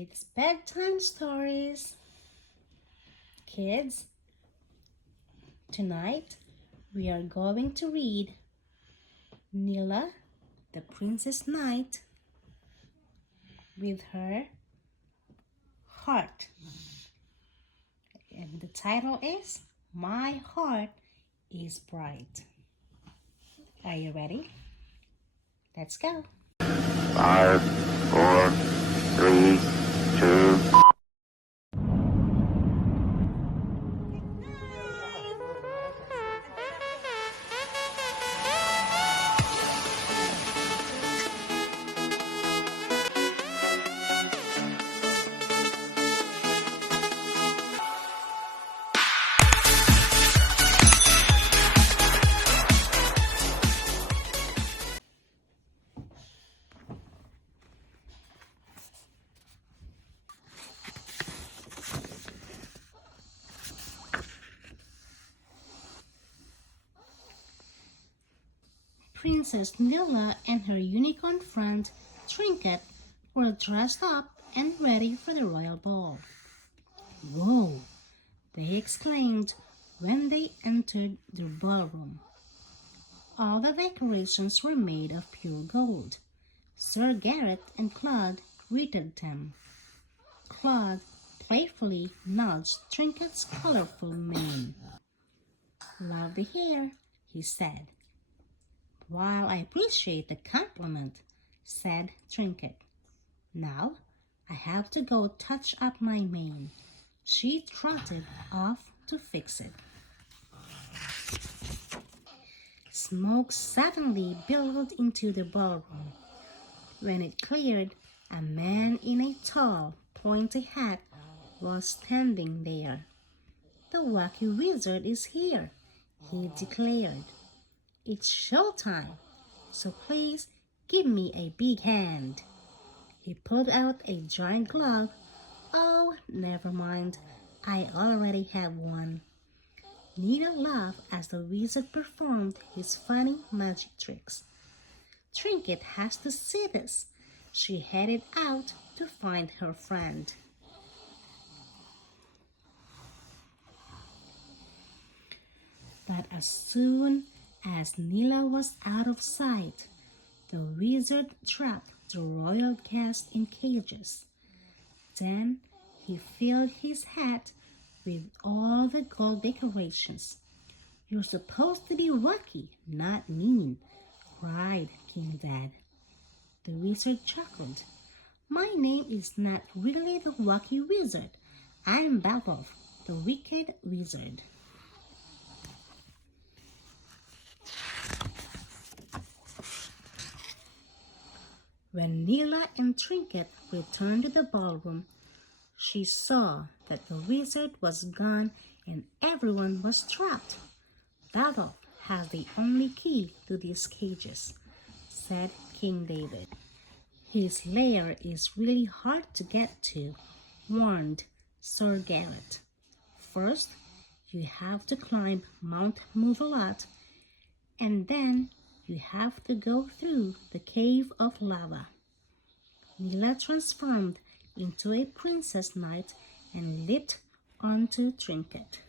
It's bedtime stories. Kids, tonight we are going to read Nella, the Princess Knight, with her heart. And the title is My Heart is Bright. Are you ready? Let's go. 5, 4, 3, 2. Princess Nella and her unicorn friend Trinket were dressed up and ready for the royal ball. "Whoa!" they exclaimed when they entered the ballroom. All the decorations were made of pure gold. Sir Garrett and Claude greeted them. Claude playfully nudged Trinket's colorful mane. "Lovely hair," he said. "While I appreciate the compliment," said Trinket. "Now I have to go touch up my mane." She trotted off to fix it. Smoke suddenly billowed into the ballroom. When it cleared, a man in a tall, pointy hat was standing there. "The wacky wizard is here," he declared. "It's showtime, so please give me a big hand." He pulled out a giant glove. "Oh, never mind, I already have one." Nina laughed as the wizard performed his funny magic tricks. "Trinket has to see this." She headed out to find her friend. But as soon as Nella was out of sight, the wizard trapped the royal guests in cages. Then he filled his hat with all the gold decorations. "You're supposed to be wacky, not mean," cried King Dad. The wizard chuckled. "My name is not really the wacky wizard. I'm Babov, the wicked wizard." When Nella and Trinket returned to the ballroom, she saw that the wizard was gone and everyone was trapped. "Babov has the only key to these cages," said King David. "His lair is really hard to get to," warned Sir Garrett. "First, you have to climb Mount Muvalat, and then you have to go through the cave of lava." Nella transformed into a princess knight and leaped onto Trinket.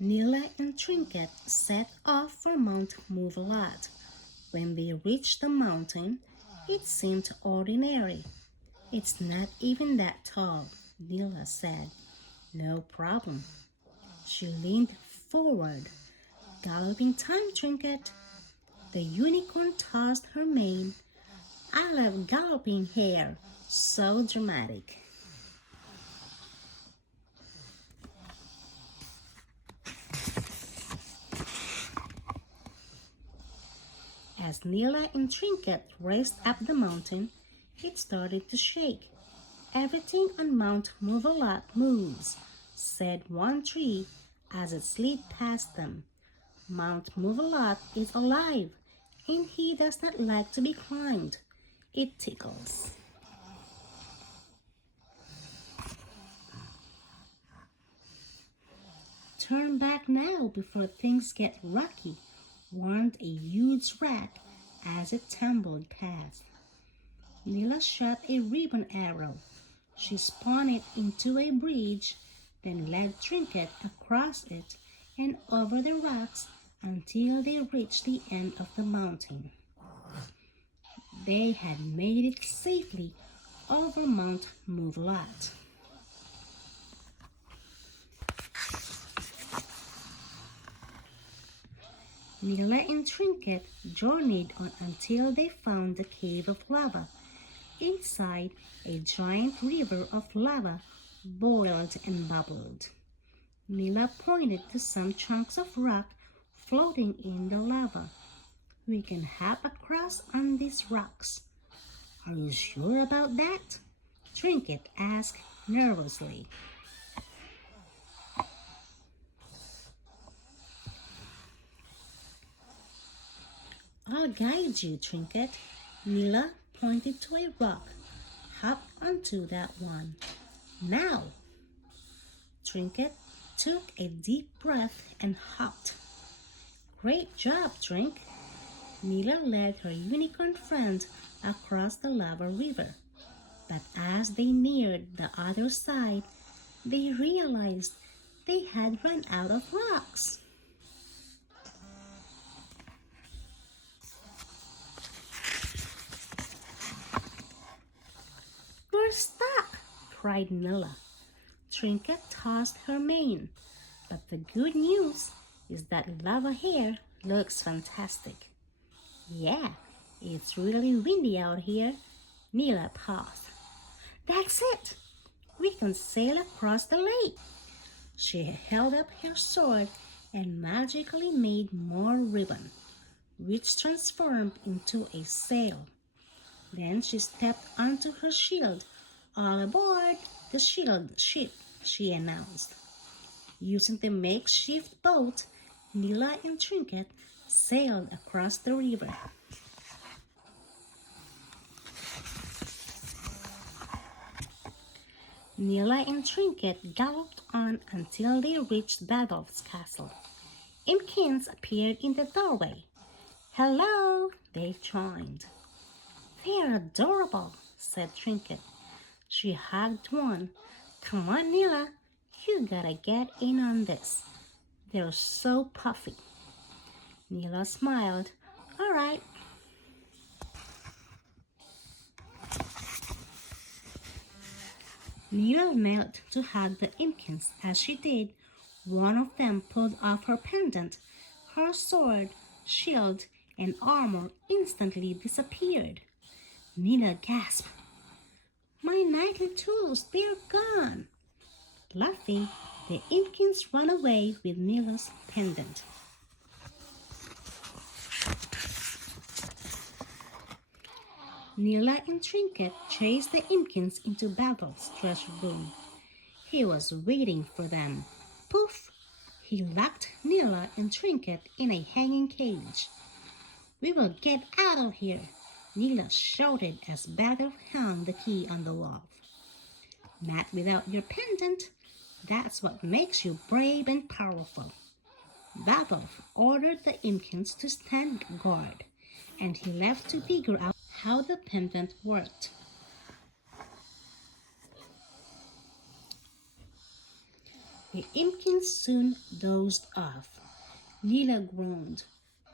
Nella and Trinket set off for Mount Muvalat. When they reached the mountain, it seemed ordinary. "It's not even that tall," Nella said. "No problem." She leaned forward. "Galloping time, Trinket." The unicorn tossed her mane. "I love galloping hair, so dramatic." As Nella and Trinket raced up the mountain, it started to shake. "Everything on Mount Muvalat moves," said one tree as it slid past them. "Mount Muvalat is alive, and he does not like to be climbed. It tickles." "Turn back now before things get rocky," warned a huge rat as it tumbled past. Nella shot a ribbon arrow. She spun it into a bridge, then led Trinket across it and over the rocks until they reached the end of the mountain. They had made it safely over Mount Muvelat. Nella and Trinket journeyed on until they found the cave of lava. Inside, a giant river of lava boiled and bubbled. Nella pointed to some chunks of rock floating in the lava. "We can hop across on these rocks." "Are you sure about that?" Trinket asked nervously. "I'll guide you, Trinket." Nella pointed to a rock. "Hop onto that one. Now!" Trinket took a deep breath and hopped. "Great job, Trink." Nella led her unicorn friend across the lava river. But as they neared the other side, they realized they had run out of rocks. "We're stuck!" cried Nella. Trinket tossed her mane. "But the good news is that lava here looks fantastic." "Yeah, it's really windy out here." Nella paused. "That's it! We can sail across the lake." She held up her sword and magically made more ribbon, which transformed into a sail. Then she stepped onto her shield. "All aboard the shield ship," she announced. Using the makeshift boat, Nella and Trinket sailed across the river. Nella and Trinket galloped on until they reached Badolf's castle. Imkins appeared in the doorway. "Hello," they joined. "They're adorable," said Trinket. She hugged one. "Come on, Nella, you gotta get in on this. They're so puffy." Nella smiled. "All right." Nella knelt to hug the Imkins. As she did, one of them pulled off her pendant. Her sword, shield, and armor instantly disappeared. Nella gasped. "My knightly tools, they're gone!" Laughing, the Imkins ran away with Nella's pendant. Nella and Trinket chased the Imkins into Badolf's treasure room. He was waiting for them. Poof! He locked Nella and Trinket in a hanging cage. "We will get out of here!" Nella shouted as Badolf hung the key on the wall. "Not without your pendant. That's what makes you brave and powerful." Badolf ordered the Imkins to stand guard, and he left to figure out how the pendant worked. The Imkins soon dozed off. Nella groaned.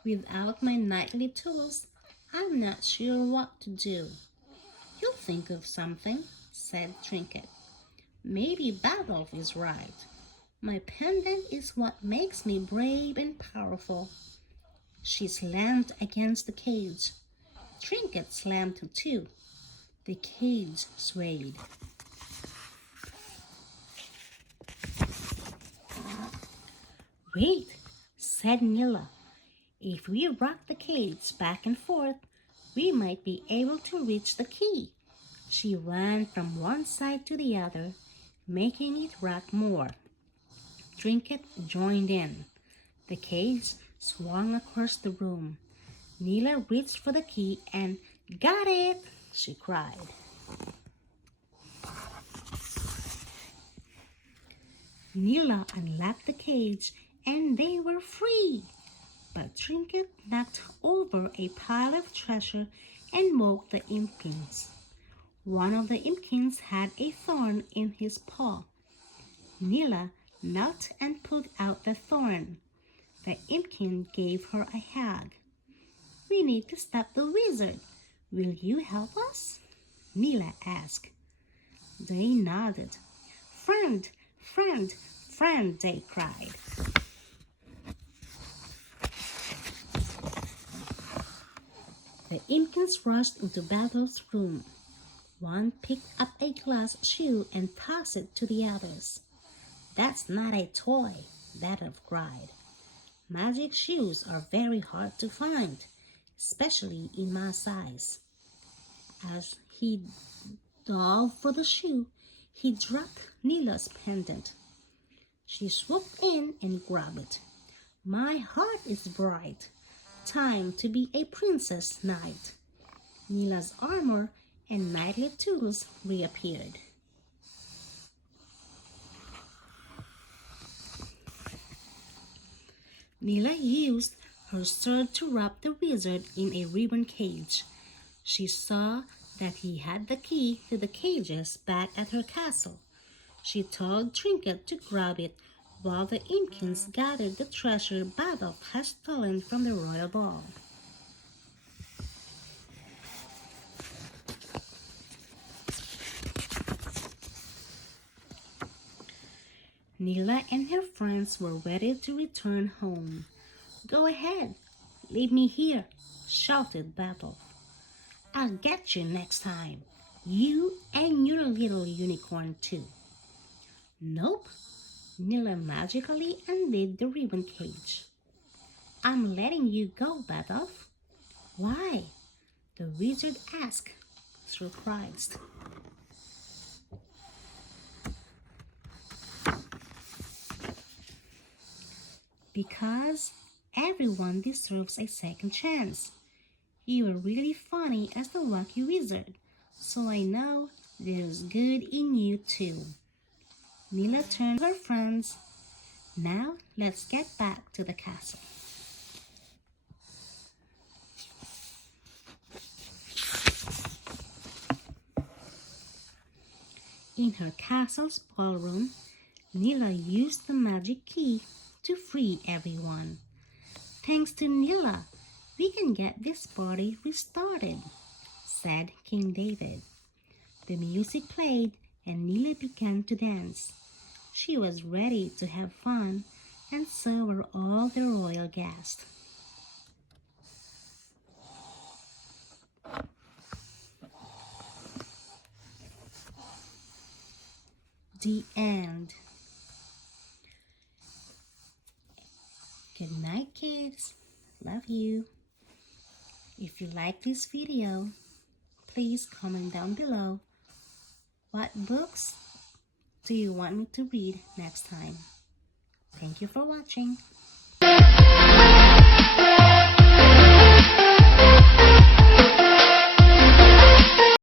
"Without my knightly tools, I'm not sure what to do." "You'll think of something," said Trinket. "Maybe Badolf is right. My pendant is what makes me brave and powerful." She slammed against the cage. Trinket slammed too. The cage swayed. "Wait," said Nella. "If we rock the cage back and forth, we might be able to reach the key." She ran from one side to the other, making it rock more. Trinket joined in. The cage swung across the room. Nella reached for the key and "Got it!" she cried. Nella unlocked the cage and they were free. But Trinket knocked over a pile of treasure and woke the Imkins. One of the impkins had a thorn in his paw. Nella knelt and pulled out the thorn. The impkin gave her a hug. "We need to stop the wizard. Will you help us?" Nella asked. They nodded. "Friend, friend, friend," they cried. The impkins rushed into Bethel's room. One picked up a glass shoe and tossed it to the others. "That's not a toy," Bethel cried. "Magic shoes are very hard to find, especially in my size." As he dove for the shoe, he dropped Nella's pendant. She swooped in and grabbed it. "My heart is bright. Time to be a princess knight." Nella's armor and knightly tools reappeared. Nella used her sword to wrap the wizard in a ribbon cage. She saw that he had the key to the cages back at her castle. She told Trinket to grab it while the impkins gathered the treasure Badolf had stolen from the royal ball. Nella and her friends were ready to return home. "Go ahead, leave me here," shouted Badolf. "I'll get you next time. You and your little unicorn too." "Nope." Nella magically undid the ribbon cage. "I'm letting you go, Badolf." "Why?" the wizard asked, surprised. "Because everyone deserves a second chance. You are really funny as the wacky wizard, so I know there's good in you too." Nella turned to her friends. "Now let's get back to the castle." In her castle's ballroom, Nella used the magic key to free everyone. "Thanks to Nella, we can get this party restarted," said King David. The music played and Nella began to dance. She was ready to have fun, and so were all the royal guests. The end. Good night, kids. Love you. If you like this video, please comment down below what books do you want me to read next time. Thank you for watching.